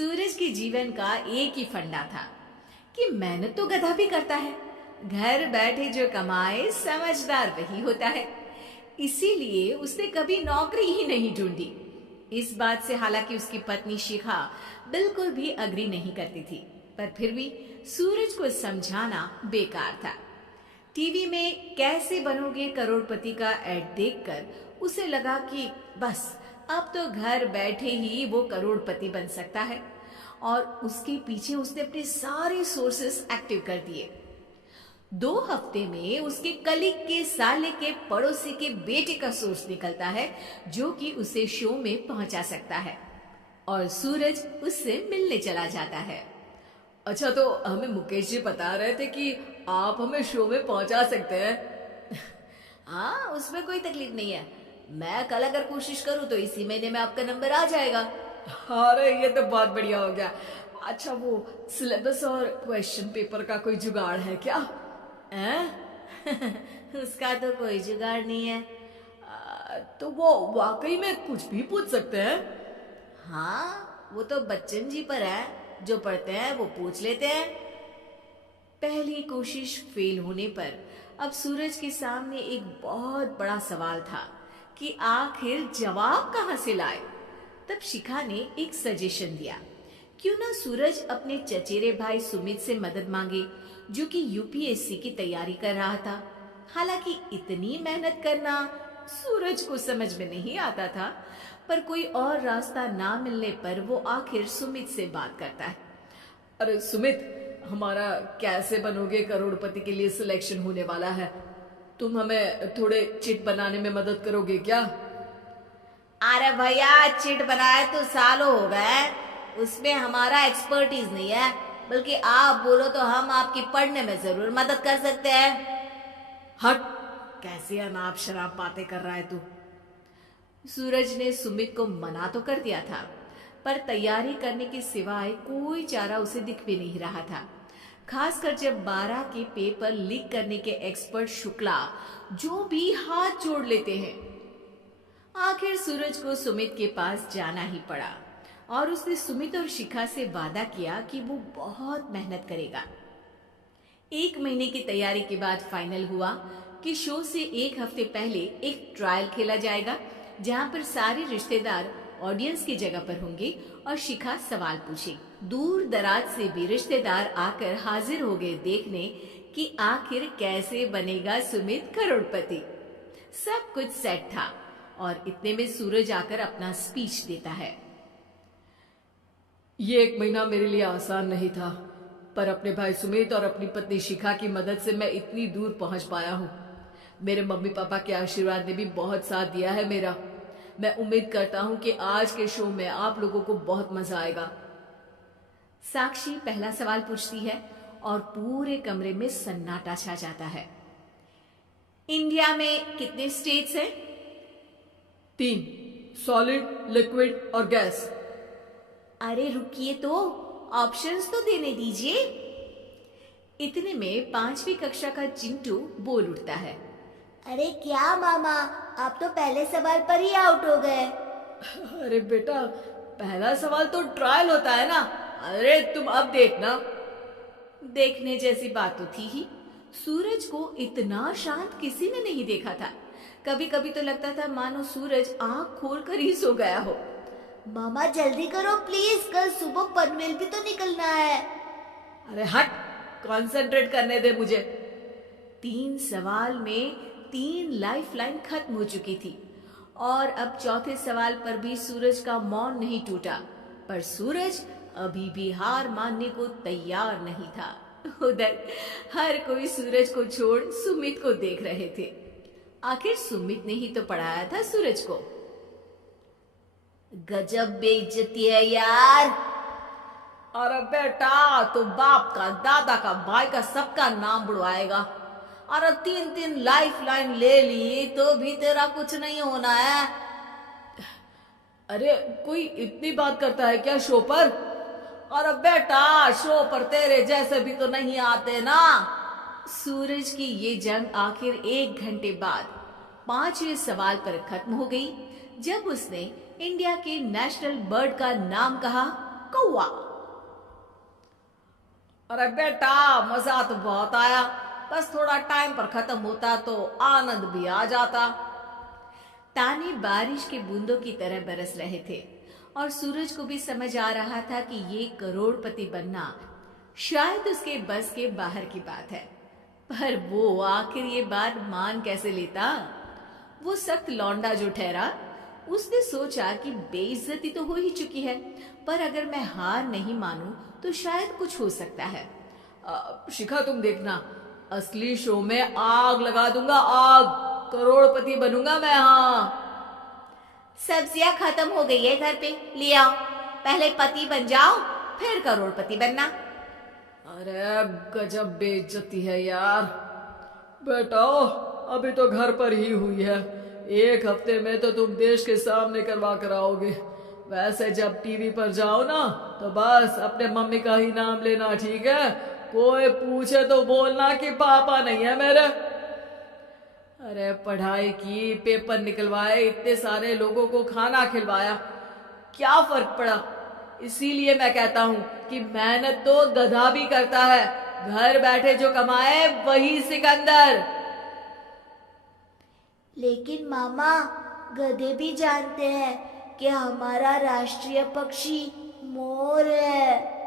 सूरज के जीवन का एक ही फंडा था कि मेहनत तो गधा भी करता है, घर बैठे जो कमाए समझदार वही होता है। इसीलिए उसने कभी नौकरी ही नहीं ढूंढी। इस बात से हालांकि उसकी पत्नी शिखा बिल्कुल भी अग्री नहीं करती थी, पर फिर भी सूरज को समझाना बेकार था। टीवी में कैसे बनोगे करोड़पति का ऐड देखकर उसे लगा कि बस अब तो घर बैठे ही वो करोड़पति बन सकता है, और उसके पीछे उसने अपने सारे सोर्सेस एक्टिव कर दिए। 2 हफ्ते में उसके कलीग के साले के पड़ोसी के बेटे का सोर्स निकलता है जो कि उसे शो में पहुंचा सकता है, और सूरज उससे मिलने चला जाता है। अच्छा, तो हमें मुकेश जी बता रहे थे कि आप हमें शो में पहुंचा सकते हैं। हाँ, उसमें कोई तकलीफ नहीं है। मैं कल अगर कोशिश करूँ तो इसी महीने में आपका नंबर आ जाएगा। अरे ये तो बहुत बढ़िया हो गया। अच्छा, वो सिलेबस और क्वेश्चन पेपर का कोई जुगाड़ है क्या? उसका तो कोई जुगाड़ नहीं है। तो वो वाकई में कुछ भी पूछ सकते हैं? हाँ, वो तो बच्चन जी पर है, जो पढ़ते हैं वो पूछ लेते हैं। पहली कोशिश फेल होने पर अब सूरज के सामने एक बहुत बड़ा सवाल था कि आखिर जवाब कहाँ से लाए। तब शिखा ने एक सजेशन दिया, क्यों ना सूरज अपने चचेरे भाई सुमित से मदद मांगे, जो कि यूपीएससी की तैयारी कर रहा था। हालांकि इतनी मेहनत करना सूरज को समझ में नहीं आता था, पर कोई और रास्ता ना मिलने पर वो आखिर सुमित से बात करता है। अरे सुमित, हमारा कैसे बनोगे करोड़पति के लिए सिलेक्शन होने वाला है। तुम हमें थोड़े चिट बनाने में मदद करोगे क्या? अरे भैया, चिट बनाए तो सालों हो गए, उसमें हमारा एक्सपर्टीज नहीं है, बल्कि आप बोलो तो हम आपकी पढ़ने में जरूर मदद कर सकते हैं। हट, कैसे अनाप शराब बातें कर रहा है तू? सूरज ने सुमित को मना तो कर दिया था, पर तैयारी करने के सिवाय कोई चारा उसे दिख भी नहीं रहा था, खासकर जब 12 के पेपर लीक करने के एक्सपर्ट शुक्ला जो भी हाथ जोड़ लेते हैं। आखिर सूरज को सुमित के पास जाना ही पड़ा, और उसने सुमित और शिखा से वादा किया कि वो बहुत मेहनत करेगा। 1 महीने की तैयारी के बाद फाइनल हुआ कि शो से 1 हफ्ते पहले एक ट्रायल खेला जाएगा, जहां पर सारे रिश्तेदार ऑडियंस की जगह पर होंगे और शिखा सवाल पूछे। दूर दराज से भी रिश्तेदार आकर हाजिर हो गए देखने कि आखिर कैसे बनेगा सुमित करोड़पति। सब कुछ सेट था, और इतने में सूरज आकर अपना स्पीच देता है। ये 1 महीना मेरे लिए आसान नहीं था, पर अपने भाई सुमित और अपनी पत्नी शिखा की मदद से मैं इतनी दूर पहुंच पाया हूँ। मेरे मम्मी पापा के आशीर्वाद ने भी बहुत साथ दिया है मेरा। मैं उम्मीद करता हूँ कि आज के शो में आप लोगों को बहुत मजा आएगा। साक्षी पहला सवाल पूछती है और पूरे कमरे में सन्नाटा छा जाता है। इंडिया में कितने स्टेट्स हैं? 3, सॉलिड, लिक्विड और गैस। अरे रुकिए, तो ऑप्शंस तो देने दीजिए। इतने में 5वीं कक्षा का चिंटू बोल उठता है। अरे क्या मामा, आप तो पहले सवाल पर ही आउट हो गए। अरे बेटा, पहला सवाल तो ट्रायल होता है ना। अरे तुम अब देखना। देखने जैसी बात तो थी ही। सूरज को इतना शांत किसी ने नहीं देखा था। कभी कभी तो लगता था मानो सूरज आंख खोलकर ही सो गया हो। मामा जल्दी करो प्लीज, कल सुबह पनवेल भी तो निकलना है। अरे हट, कंसंट्रेट करने दे मुझे। 3 सवाल में 3 लाइफलाइन खत्म हो चुकी थी, और अब चौथे सवाल पर भी सूरज का मौन नहीं टूटा। पर सूरज अभी भी हार मानने को तैयार नहीं था। उधर हर कोई सूरज को छोड़ सुमित को देख रहे थे। आखिर सुमित ने ही तो पढ़ाया था सूरज को। गजब बेइज्जती है यार। अरे बेटा, तो बाप का, दादा का, भाई का, सबका नाम बुड़वाएगा। अरे 3 लाइफलाइन ले ली तो भी तेरा कुछ नहीं होना है। अरे कोई इतनी बात करता है क्या शो पर? अरे बेटा, शो पर तेरे जैसे भी तो नहीं आते ना। सूरज की ये जंग आखिर 1 घंटे बाद 5वें सवाल पर खत्म हो गई, जब उसने इंडिया के नेशनल बर्ड का नाम कहा कौवा। अरे बेटा, मजा तो बहुत आया, बस थोड़ा टाइम पर खत्म होता तो आनंद भी आ जाता। ताने बारिश के बूंदों की तरह बरस रहे थे और सूरज को भी समझ आ रहा था कि ये करोड़पति बनना शायद उसके बस के बाहर की बात है। पर वो आखिर ये बात मान कैसे लेता? वो सख्त लौंडा जो ठहरा, उसने सोचा कि बेइज्जती तो हो ही चुकी है, पर अगर मैं हार नहीं मानूं तो शायद कुछ हो सकता है। शिखा, तुम देखना, असली शो में आग लगा दूंगा, आग, करोड़पति बनूंगा मैं। हाँ, सब्जियां खत्म हो गई है घर पे, ले आओ। पहले पति बन जाओ, फिर करोड़पति बनना। अरे गजब बेइज्जती है यार। बेटा, अभी तो घर पर ही हुई है, 1 हफ्ते में तो तुम देश के सामने करवा कर आओगे। वैसे जब टीवी पर जाओ ना तो बस अपने मम्मी का ही नाम लेना, ठीक है? कोई पूछे तो बोलना कि पापा नहीं है मेरे। अरे पढ़ाई की, पेपर निकलवाए, इतने सारे लोगों को खाना खिलवाया, क्या फर्क पड़ा? इसीलिए मैं कहता हूं कि मेहनत तो गधा भी करता है, घर बैठे जो कमाए वही सिकंदर। लेकिन मामा, गधे भी जानते हैं कि हमारा राष्ट्रीय पक्षी मोर है।